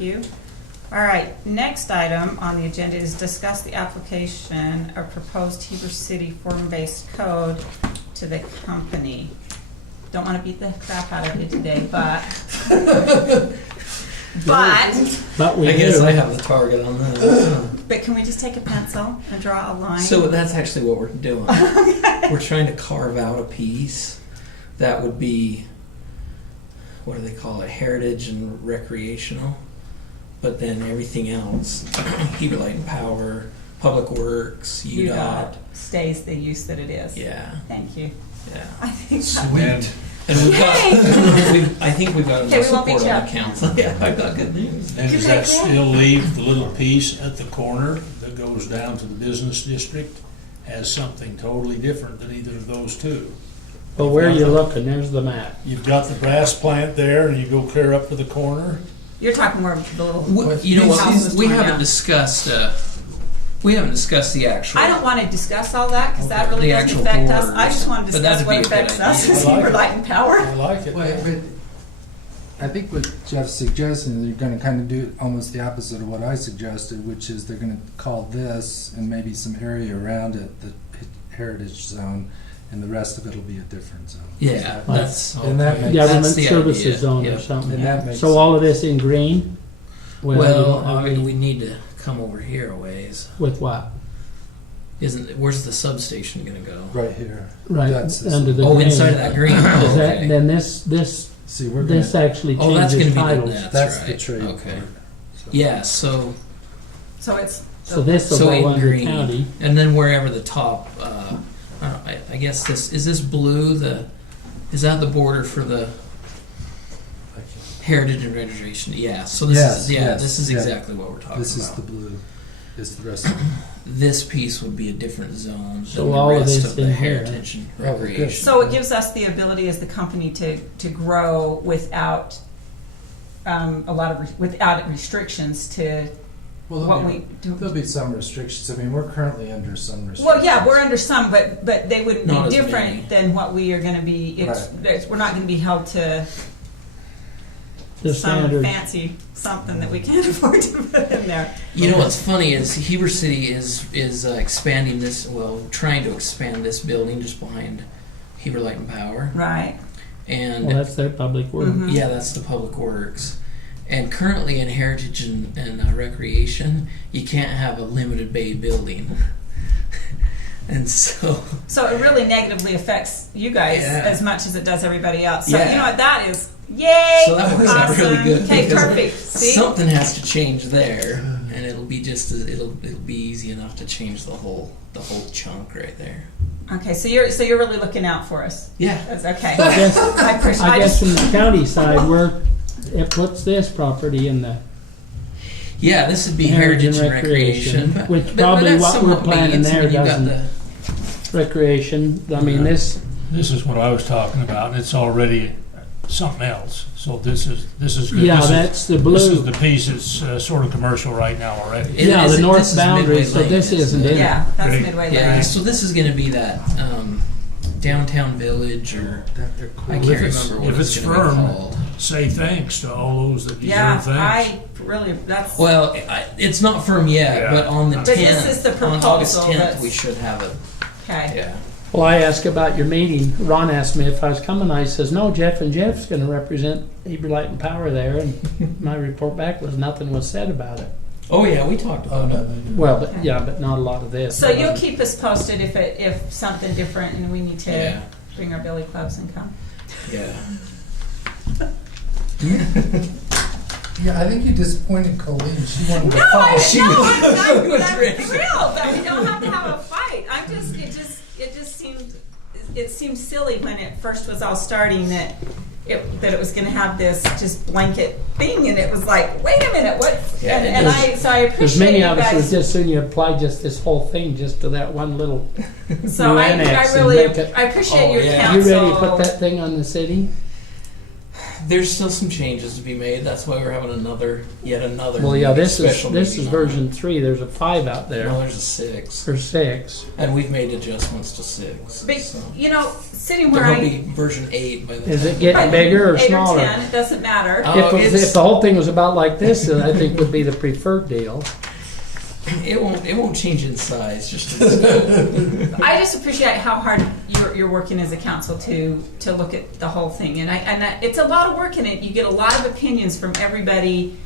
Thank you. All right, next item on the agenda is discuss the application of proposed Heber City form-based code to the company. Don't want to beat the crap out of you today, but I guess I have the target on that. But can we just take a pencil and draw a line? So that's actually what we're doing. We're trying to carve out a piece that would be, what do they call it, heritage and recreational. But then everything else, Heber Light and Power, Public Works, UDOT. Stays the use that it is. Yeah. Thank you. Yeah. I think Sweet. And we've got, I think we've got enough support on the council. Yeah, I've got good news. And does that still leave the little piece at the corner that goes down to the business district as something totally different than either of those two? But where you looking, there's the map. You've got the brass plant there and you go clear up to the corner. You're talking more of the little. You know what? houses We torn haven't down. discussed. We haven't discussed the actual. I don't want to discuss all that because that really The doesn't actual affect us. borders. I just want to But discuss that'd what be a good affects us idea. as I like Heber it. Light and Power. I like it. But I think what Jeff's suggesting, they're going to kind of do almost the opposite of what I suggested, which is they're going to call this and maybe some area around it the heritage zone, and the rest of it will be a different zone. Yeah, that's And that makes Government That's the services idea, zone yeah. or something. And that makes So all of this in green? you well. don't have I mean, any- we need to come over here a ways. With what? Where's the substation going to go? right here. Right, That's this. under the Oh, green. inside of that green. Is Oh, that, okay. then this See, we're going this to. actually Oh, that's changes going to be titles. That's right. the trade. Okay. part. So- Yeah. So So it's. So this will So in go under green. county. and then wherever the top. I guess this blue. Is that the border for the heritage and registration? Yeah. So this Yes, is yes, this is yeah. exactly what we're talking This is about. the blue. Is the rest of it. This piece would be a different zone So than all the of rest this of the in here. heritage and Oh, good. recreation. So it gives us the ability as the company to grow without without restrictions to Well, what we do. there'll be some restrictions. I mean, we're currently under some restrictions. Well, yeah, we're under some, but they wouldn't Not be as different many. than what we are going to be. We're not going to be held to The some standards. fancy something that we can't afford to put in there. You know what's funny is Heber City is expanding this. Well, trying to expand this building just behind Heber Light and Power, Right. and Well, that's their public work. Mhm. yeah, that's the Public Works. And currently in Heritage and Recreation, you can't have a limited bay building. And so, So it really negatively affects you guys Yeah. as much as it does everybody else. So Yeah. you know what that is? Yay! so that works out really Awesome. good. Okay, because perfect. See? something has to change there, and it'll be it'll be easy enough to change the whole chunk right there. Okay, so you're really looking out for us. Yeah. That's okay. So I guess, I appreciate. I I guess just, from the county side, it puts this property in the Yeah, this would be heritage and recreation, but, which but probably that's what we're somewhat planning means. I there mean, you've got doesn't. the- Recreation, I mean, Yeah. this, This is what I was talking about, and it's already something else. So this is good. yeah, This is- that's the This is blue. the piece that's sort of commercial right now already. It Yeah, is- the this north is boundary, Midway so Lane, this isn't in it. yeah, that's Great. Midway Yeah, Lane. so this is going to be that downtown village, or That they're cool. I Well, can't if it's- remember what if it's it's going to be firm, called. Say thanks to all those that deserve Yeah, thanks. I really that's. Well, it's not firm yet, Yeah. but on the But 10th, this is the on August proposal 10th, that's- we should have it. Okay. Yeah. Well, I asked about your meeting. Ron asked me if I was coming. I says, no, Jeff and Jeff's going to represent Heber Light and Power there. And my report back was nothing was said about it. Oh yeah, we talked Oh, about no, it. they do. Well, but yeah, but not a lot of this. So you'll keep us posted if something different and we need to Yeah. bring our billy clubs and come. Yeah. Yeah, I think you disappointed Colleen. She wanted to No, fall. I'm She was ready. thrilled that we don't have to have a fight. It just seemed silly when it first was all starting that it was going to have this just blanket thing, and it was like, wait a minute, what? Yeah, and I There's appreciate many you of us would guys. just soon you apply just this whole thing just to that one little. So annex I and really make it- appreciate Oh, your yeah. You counsel. ready to put that thing on the city? There's still some changes to be made. That's why we're having yet another. Well, yeah, this is special this is meeting on version 3. There's a 5 out it. there. No, there's a 6, Or 6. and we've made adjustments to 6. But, So. you know, sitting where There will I... be version 8 by the Is time. it getting bigger or 8 smaller? or 10, it doesn't matter. Oh, If the whole thing was about like this, then I think would be the preferred deal. It won't change in size, just in scope. I just appreciate how hard you're working as a council to look at the whole thing, and it's a lot of work in it. You get a lot of opinions from everybody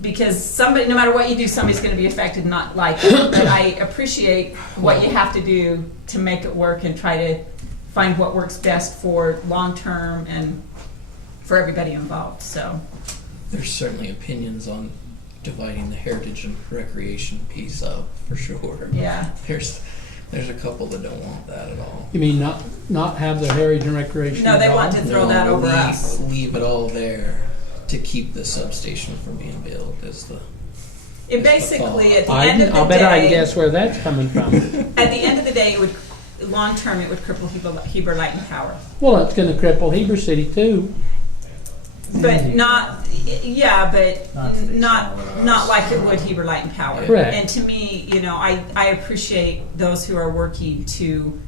because somebody, no matter what you do, somebody's going to be affected, not like it. But I appreciate what you have to do to make it work and try to find what works best for long term and for everybody involved. So There's certainly opinions on dividing the heritage and recreation piece up for sure. yeah. There's a couple that don't want that at all. You mean not have the heritage and recreation? No, they at all? want to throw that over us. Leave it all there to keep the substation from being built. It basically at the I end of the I'll bet I can day, guess where that's coming from. at the end of the day, it would long term it would cripple Heber Light and Power. Well, it's going to cripple Heber City too. But not, yeah, but Not not like it would Heber Light and Power. Correct. And to me, you know, I appreciate those who are working to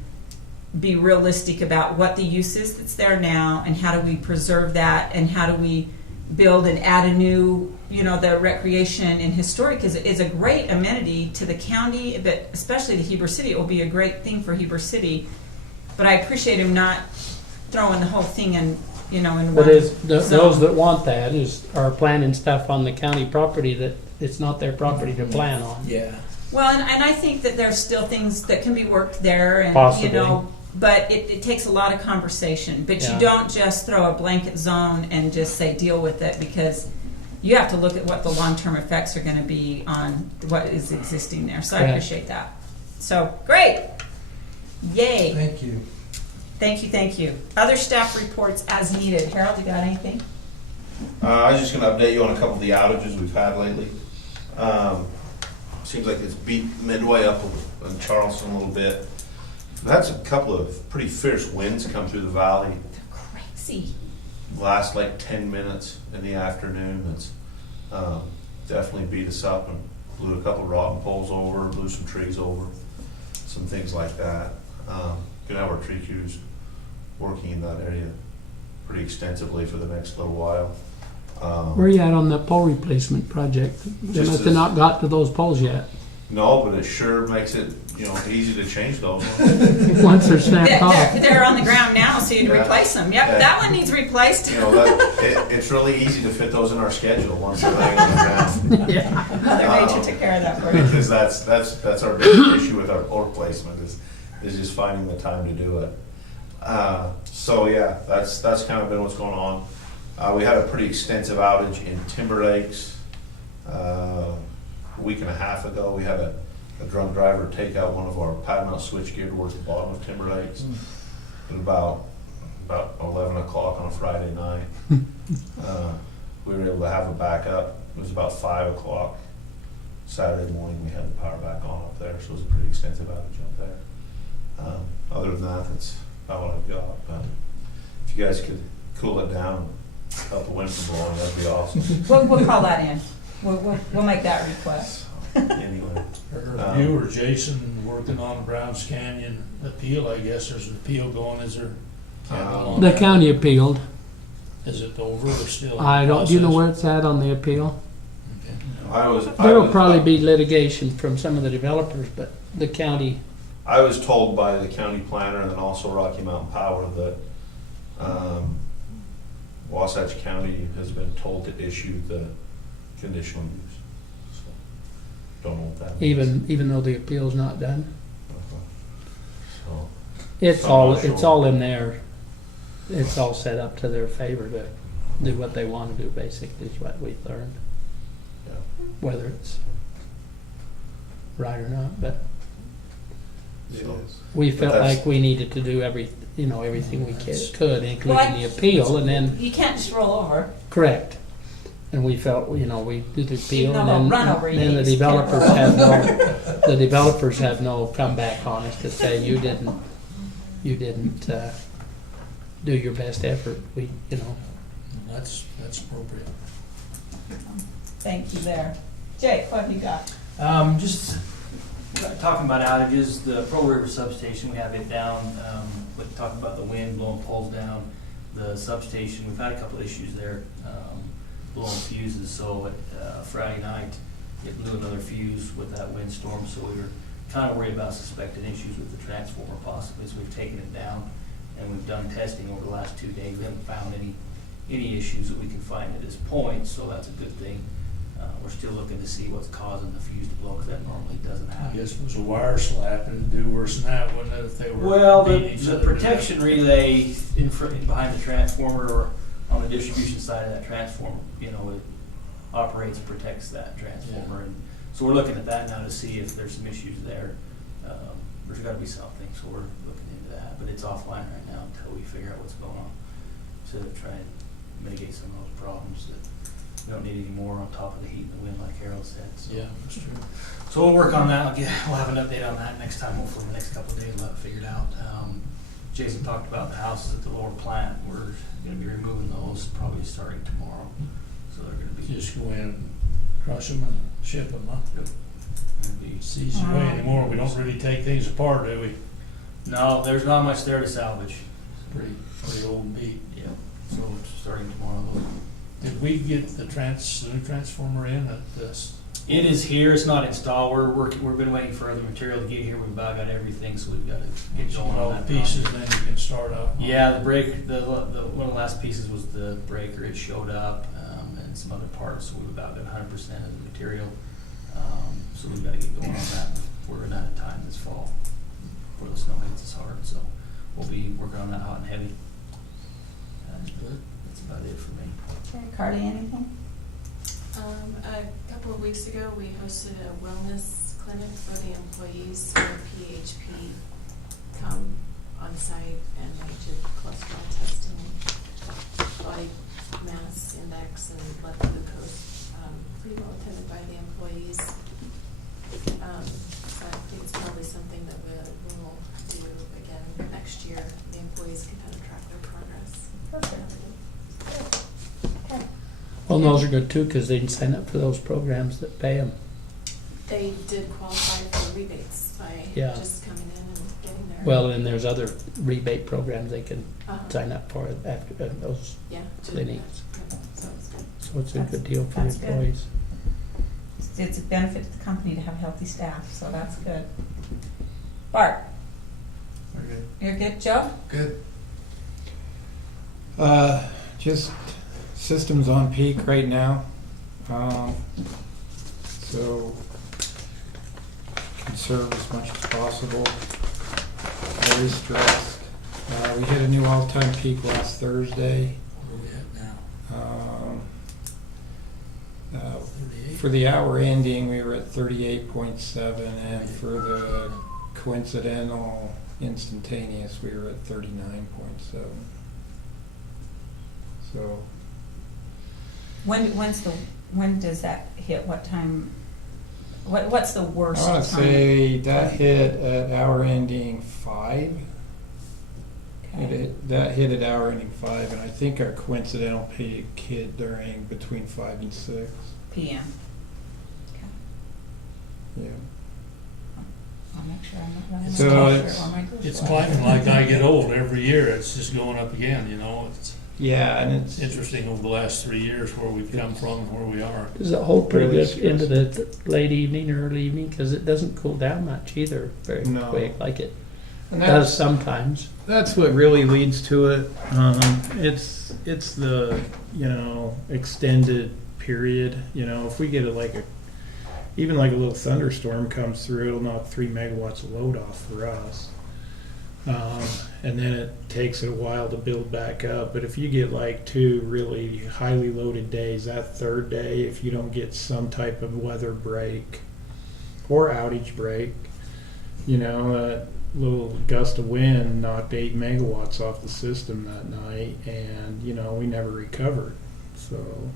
be realistic about what the use is that's there now and how do we preserve that and how do we build and add a new, you know, the recreation and historic is a great amenity to the county, but especially to Heber City. It will be a great thing for Heber City. But I appreciate him not throwing the whole thing in, you know, in But one those zone. that want that are planning stuff on the county property that it's not their property to plan on. Yeah. Well, and I think that there's still things that can be worked there, and Possibly. you know, but it takes a lot of conversation. But Yeah. you don't just throw a blanket zone and just say deal with it, because you have to look at what the long-term effects are going to be on what is existing there. So I Right. appreciate that. So great, yay! Thank you. Thank you. Other staff reports as needed. Harold, you got anything? I was just gonna update you on a couple of the outages we've had lately. Seems like it's beat Midway up in Charleston a little bit. We've had a couple of pretty fierce winds come through the valley. They're crazy. Last like 10 minutes in the afternoon. It's definitely beat us up and blew a couple of rotten poles over, blew some trees over, some things like that. Gonna have our tree crews working in that area pretty extensively for the next little while. Where are you at on the pole replacement project? They Just must have as- not got to those poles yet. No, but it sure makes it, you know, easy to change those. Once they're snapped off. They're on the ground now, so you'd Yeah. replace them. Yep, Yeah. that one needs replaced. You know, it's really easy to fit those in our schedule once they're laying on the ground. Yeah. Mother Nature took care of that for you. Because that's our big issue with our pole placement is just finding the time to do it. So yeah, that's kind of been what's going on. We had a pretty extensive outage in Timber Lakes a week and a half ago. We had a drunk driver take out one of our pad mount switchgear towards the bottom of Timber Lakes at about 11 o'clock on a Friday night. We were able to have a backup. It was about 5 o'clock Saturday morning. We had the power back on up there, so it was a pretty extensive outage up there. Other than that, that's about what I've got. But if you guys could cool it down and help the wind from blowing, that'd be awesome. We'll call that in. We'll make that request. Anyway, Are you or Jason working on Browns Canyon appeal? I guess there's an appeal going, is there? on The that? county appealed. Is it over or still? in I don't, do you know process? where it's at on the appeal? Okay. There will probably be litigation from some of the developers, but the county, I was told by the county planner and then also Rocky Mountain Power that Wasatch County has been told to issue the conditional use. So, don't know what that means. even though the appeal's not done, So, it's I'm all, not sure. it's all in there. It's all set up to their favor to do what they want to do, basically, is what we've learned. yeah. Whether it's right or not, but So, we But felt that's- like we needed to do everything we could, including the Well, appeal, and then, You can't just roll over. correct. And we felt, we did the appeal, Even and though then, they'll run over you, then you the just can't developers roll have the developers have no comeback on us to say, you didn't do your best effort, that's appropriate. Thank you there. Jake, what have you got? Just talking about outages, the Pearl River substation, we have it down. Talking about the wind blowing poles down, the substation, we've had a couple of issues there, blowing fuses. So Friday night, it blew another fuse with that windstorm. So we were kind of worried about suspected issues with the transformer possibly. So we've taken it down, and we've done testing over the last 2 days. We haven't found any issues that we can find at this point, so that's a good thing. We're still looking to see what's causing the fuse to blow, because that normally doesn't I happen. guess it was a wire slap and do worse than that, wouldn't it, if they were Well, beating each the other to protection relay in front, behind the transformer, or on the distribution side of that transformer, it operates, protects that transformer. And so we're looking at that now to see if there's some issues there. There's gotta be something, so we're looking into that, but it's offline right now until we figure out what's going on, to try and mitigate some of those problems that we don't need any more on top of the heat and the wind, like Harold said. So. Yeah, that's true. So we'll work on that. We'll have an update on that next time. Hopefully, in the next couple of days, we'll have it figured out. Jason talked about the houses at the lower plant. We're going to be removing those probably starting tomorrow. So they're going to be Just go in, crush them and ship them, huh? Yep. Gonna be- It's the easy way anymore. We don't really take things apart, do we? No, there's not much there to salvage. Pretty old and beat. Yeah. So starting tomorrow. Did we get the new transformer in at this? It is here. It's not installed. We're working. We've been waiting for other material to get here. We've about got everything, so we've got to get going All on the that pieces, project. then you can start up. Yeah, the break. The one of the last pieces was the breaker. It showed up, and some other parts. So we've about got 100% of the material. So we've got to get going on that. We're running out of time this fall before the snow hits us hard. So we'll be working on that hot and heavy. That's about it for me. Okay, Carly, anything? A couple of weeks ago, we hosted a wellness clinic for the employees, so PHP come on site and they did cholesterol testing, body mass index, and blood glucose. Pretty well attended by the employees. So I think it's probably something that we'll do again next year. The employees can kind of track their progress. Perfect. Okay. Well, those are good too, because they can sign up for those programs that pay them. They did qualify for rebates by Yeah. just coming in and getting their. Well, and there's other rebate programs they can Uh-huh. sign up for after those, Yeah. clinics. Yeah, so it's good. so it's a That's- good deal for that's good. employees. It's a benefit to the company to have healthy staff, so that's good. Bart, you're good. Joe? Good. Just systems on peak right now. So conserve as much as possible. Very stressed. We hit a new all-time peak last Thursday. Where are we at now? For the hour ending, we were at 38.7, and for the coincidental instantaneous, we were at 39.7. So When does that hit? What time? What's the worst I want time? to say that hit at hour ending 5. Okay. That hit at hour ending 5, and I think our coincidental peak hit during between 5 and 6. PM. Okay. Yeah. I'll make sure I'm not running So my it's- shirt or my goose It's sweater. climbing like I get old every year. It's just going up again, It's Yeah, and it's interesting over the last 3 years where we've come from and where we are. Does it hold pretty Really good into the late evening or early evening? Because it doesn't cool down much either very No. quick, like it and does sometimes. that's what really leads to it. It's the extended period. If we get even like a little thunderstorm comes through, it'll knock 3 megawatts of load off for us. And then it takes it a while to build back up. But if you get like 2 really highly loaded days, that third day, if you don't get some type of weather break or outage break, that little gust of wind knocked 8 megawatts off the system that night, and we never recovered. So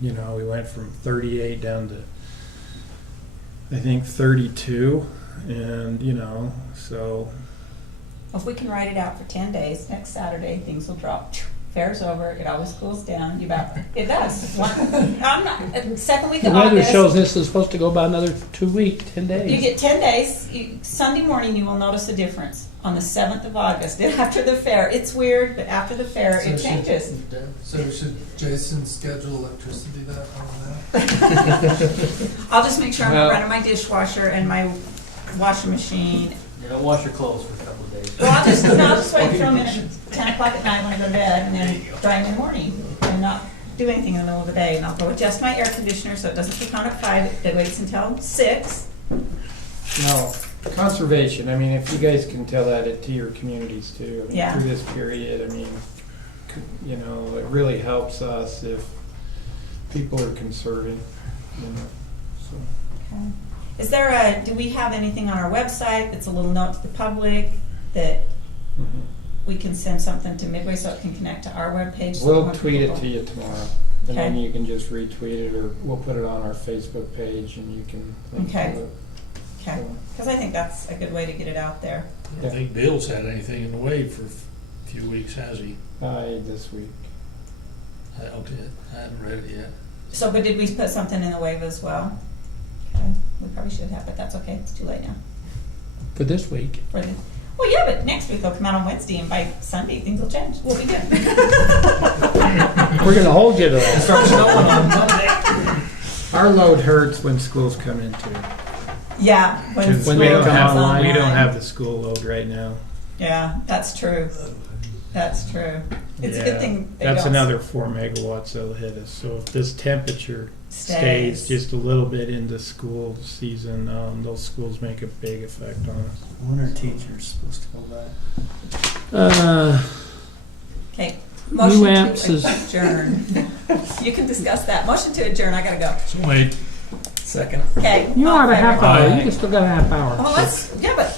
Yeah. we went from 38 down to I think 32, and so Well, if we can ride it out for 10 days, next Saturday things will drop fair's over, it always cools down. You bet. It does. I'm not, second week The of weather August. shows this is supposed to go about another 2 weeks, 10 You days. get 10 days. Sunday morning, you will notice a difference on the 7th of August. After the fair, it's weird, but after the fair, it changes. So should Jason schedule electricity that on that? I'll just make sure I'm Well- running my dishwasher and my washing machine. You don't wash your clothes for a couple of days. Well, I'll just wait for them at 10 o'clock at night when I go to bed, and then dry them in the morning, and not do anything in the middle of the day. And I'll go adjust my air conditioner so it doesn't kick on at 5. It waits until 6. No, conservation, I mean, if you guys can tell that to your communities too. I mean, Yeah. through this period, I mean, you know, it really helps us if people are conserving, you know, so. Okay. Is there do we have anything on our website that's a little note to the public that we can send something to Midway so it can connect to our webpage? So We'll more tweet it people- to you tomorrow, and then Okay. you can just retweet it, or we'll put it on our Facebook page and you can link Okay. to it. Okay, because I think that's a good way to get it out there. I don't think Bill's had anything in the way for a few weeks, has he? This week. I haven't read it yet. So, but did we put something in the wave as well? Okay, we probably should have, but that's okay, it's too late now. For this week. For the, well, yeah, but next week they'll come out on Wednesday, and by Sunday things will change. We'll be good. We're gonna hold you to that. Start snowing on Monday. Our load hurts when schools come in too. Yeah, when When school they comes come online. We don't have the school load right now. Yeah, that's true. That's true. It's a Yeah, good thing they That's don't another 4 megawatts that'll hit us. So if this temperature stays. stays just a little bit into school season, those schools make a big effect on us. When are teachers supposed to go back? Okay, motion amps to is- adjourn. You can discuss that. Motion to adjourn, I gotta go. So wait. Second. Okay. You all have in a half favor? hour, Aye. you just still got a half hour. Well, let's, yeah, but